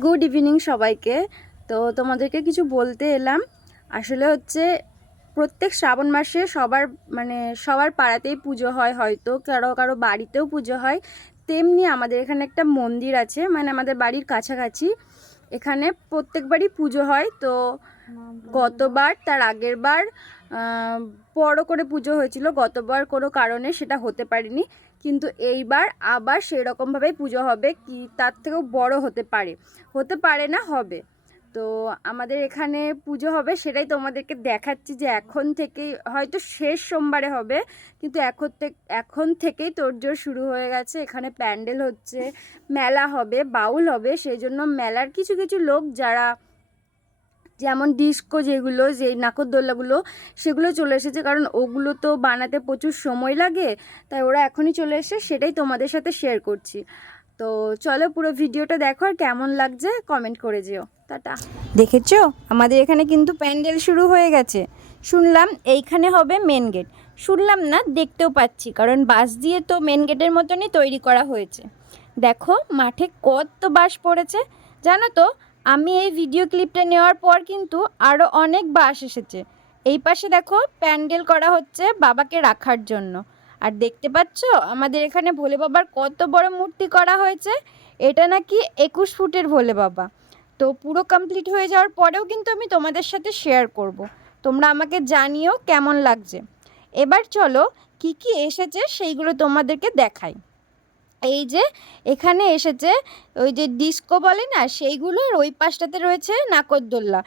Good evening সবাইকে। তো তোমাদেরকে কিছু বলতে এলাম। আসলে হচ্ছে প্রত্যেক শ্রাবণ মাসে সবার পাড়াতেই পুজো হয়, হয়তো কারো কারো বাড়িতেও পুজো হয়। তেমনি আমাদের এখানে একটা মন্দির আছে, মানে আমাদের বাড়ির কাছাকাছি। এখানে প্রত্যেকবারই পুজো হয়। তো গতবার তার আগের বার বড় করে পুজো হয়েছিল, গতবার কোনো কারণে সেটা হতে পারেনি। কিন্তু এইবার আবার সেই রকমভাবেই পুজো হবে, কি তার থেকেও বড় হতে পারে না, হবে। তো আমাদের এখানে পুজো হবে, সেটাই তোমাদেরকে দেখাচ্ছি যে এখন থেকেই হয়তো শেষ সোমবারে হবে, কিন্তু এখন থেকেই তোড়জোড় শুরু হয়ে গেছে। এখানে প্যান্ডেল হচ্ছে, মেলা হবে, বাউল হবে। সেই জন্য মেলার কিছু কিছু লোক, যারা যেমন ডিস্কো, যে নাগরদোলনাগুলো, সেগুলো চলে এসেছে, কারণ ওগুলো তো বানাতে প্রচুর সময় লাগে। তাই ওরা এখনই চলে এসে, সেটাই তোমাদের সাথে শেয়ার করছি। তো চলো পুরো ভিডিওটা দেখো, আর কেমন লাগছে কমেন্ট করে যেও। টাটা। দেখেছো, আমাদের এখানে কিন্তু প্যান্ডেল শুরু হয়ে গেছে। শুনলাম এইখানে হবে মেন গেট। শুনলাম না, দেখতেও পাচ্ছি, কারণ বাঁশ দিয়ে তো মেন গেটের মতনই তৈরি করা হয়েছে। দেখো মাঠে কত বাঁশ পড়েছে। জানো তো, আমি এই ভিডিও ক্লিপটা নেওয়ার পর কিন্তু আরও অনেক বাঁশ এসেছে। এই পাশে দেখো প্যান্ডেল করা হচ্ছে বাবাকে রাখার জন্য। আর দেখতে পাচ্ছ আমাদের এখানে ভোলে বাবার কত বড় মূর্তি করা হয়েছে। এটা নাকি 21 ফুটের ভোলে বাবা। তো পুরো কমপ্লিট হয়ে যাওয়ার পরেও কিন্তু আমি তোমাদের সাথে শেয়ার করব। তোমরা আমাকে জানিও কেমন লাগছে। এবার চলো কি কি এসেছে সেইগুলো তোমাদেরকে দেখাই। এই যে এখানে এসেছে ওই যে ডিস্কো বলে না, সেইগুলো, আর ওই পাশটাতে রয়েছে নাগরদোল্লা।